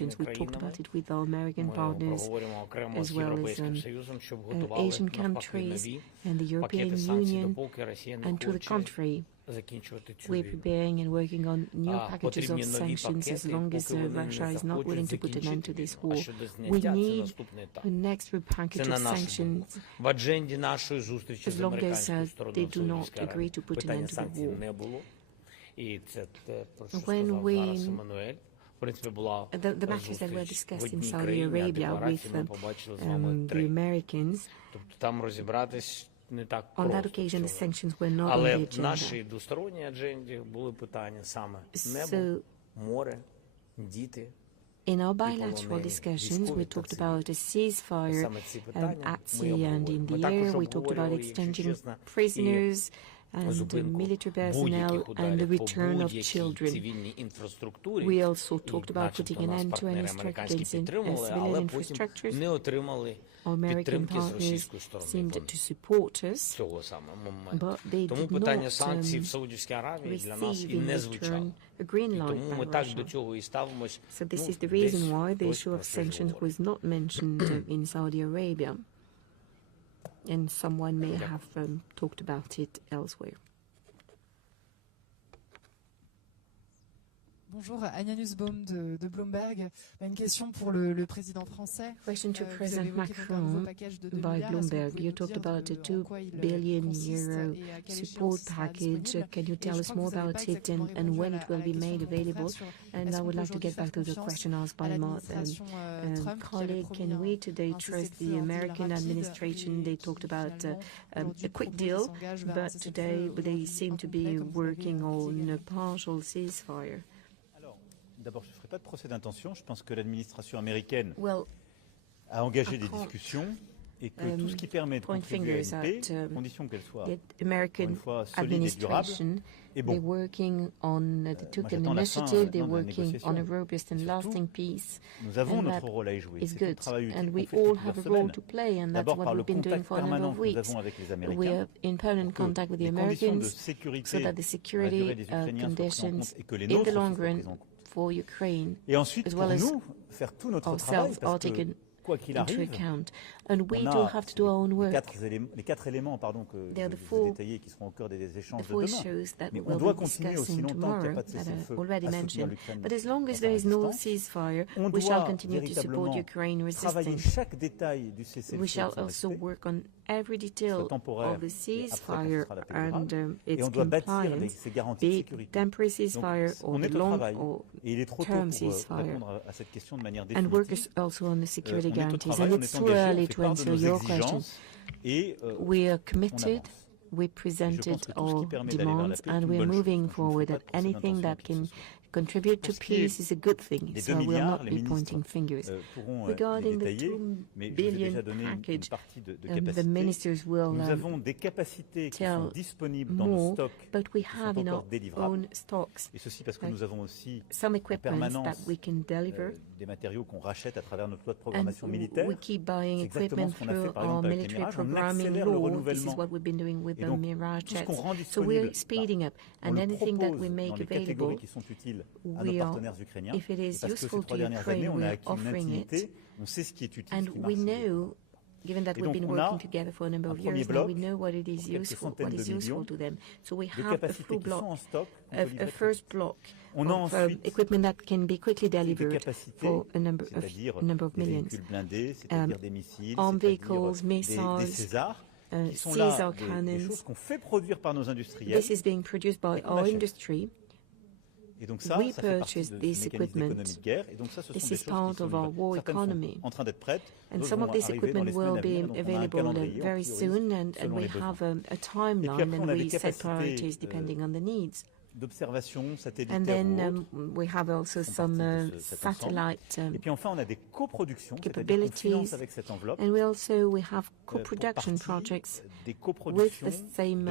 sanctions. We talked about it with our American partners as well as Asian countries and the European Union. And to the contrary, we're preparing and working on new packages of sanctions as long as Russia is not willing to put an end to this war. We need the next package of sanctions as long as they do not agree to put an end to the war. When the matters that were discussed in Saudi Arabia with the Americans, on that occasion, the sanctions were not on the agenda. So, in our bilateral discussions, we talked about a ceasefire at sea and in the air. We talked about exchanging prisoners and military personnel and the return of children. We also talked about putting an end to any strike against civilian infrastructures. Our American partners seemed to support us, but they did not receive in return a green light by Russia. So this is the reason why the issue of sanctions was not mentioned in Saudi Arabia. And someone may have talked about it elsewhere. Bonjour, Anya Nussbaum de Bloomberg. Une question pour le président français. Question to President Macron by Bloomberg. You talked about a €2 billion support package. Can you tell us more about it and when it will be made available? And I would like to get back to the question asked by my colleague. Can we today trust the American administration? They talked about a quick deal, but today they seem to be working on a partial ceasefire. D'abord, je ne ferai pas de procès d'intention. Je pense que l'administration américaine a engagé des discussions et que tout ce qui permet de contribuer à une paix, à condition qu'elle soit une fois solide et durable, est bon. They're working on the Turkish initiative. They're working on a robust and lasting peace. Nous avons notre rôle à y jouer. C'est good, and we all have a role to play, and that's what we've been doing for a number of weeks. We are in permanent contact with the Americans, so that the security conditions in the long run for Ukraine, as well as ourselves, are taken into account. And we do have to do our own work. Les quatre éléments que je vais détailler qui seront au cœur des échanges de demain. Mais on doit continuer aussi longtemps qu'il n'y a pas de cessez-le-feu à soutenir l'Ukraine. But as long as there is no ceasefire, we shall continue to support Ukraine resisting. Chaque détail du cessez-le-feu. We shall also work on every detail of the ceasefire and its compliance, be it temporary ceasefire or the long or term ceasefire, and work also on the security guarantees. And it's too early to answer your question. We are committed, we presented our demands, and we are moving forward, and anything that can contribute to peace is a good thing, so we'll not be pointing fingers. Regarding the €2 billion package, the ministers will tell more, but we have in our own stocks some equipment that we can deliver, and we keep buying equipment through our military programming law. This is what we've been doing with the Mirage jets. So we're speeding up, and anything that we make available, we are, if it is useful to Ukraine, we are offering it. And we know, given that we've been working together for a number of years now, we know what it is useful, what is useful to them. So we have a full block, a first block of equipment that can be quickly delivered for a number of millions. Armed vehicles, missiles, Caesar cannons. This is being produced by our industry. We purchase this equipment. This is part of our war economy. And some of this equipment will be available very soon, and we have a timeline, and we set priorities depending on the needs. And then we have also some satellite capabilities, and we have co-production projects with the same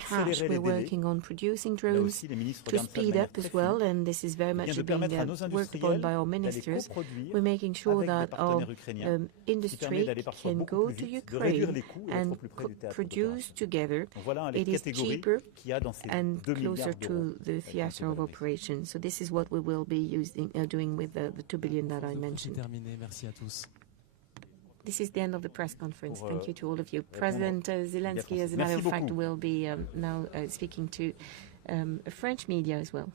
cash. We're working on producing drones to speed up as well, and this is very much being worked upon by our ministers. We're making sure that our industry can go to Ukraine and produce together. It is cheaper and closer to the theater of operations. So this is what we will be doing with the 2 billion that I mentioned. This is the end of the press conference. Thank you to all of you. President Zelensky, as a matter of fact, will be now speaking to French media as well.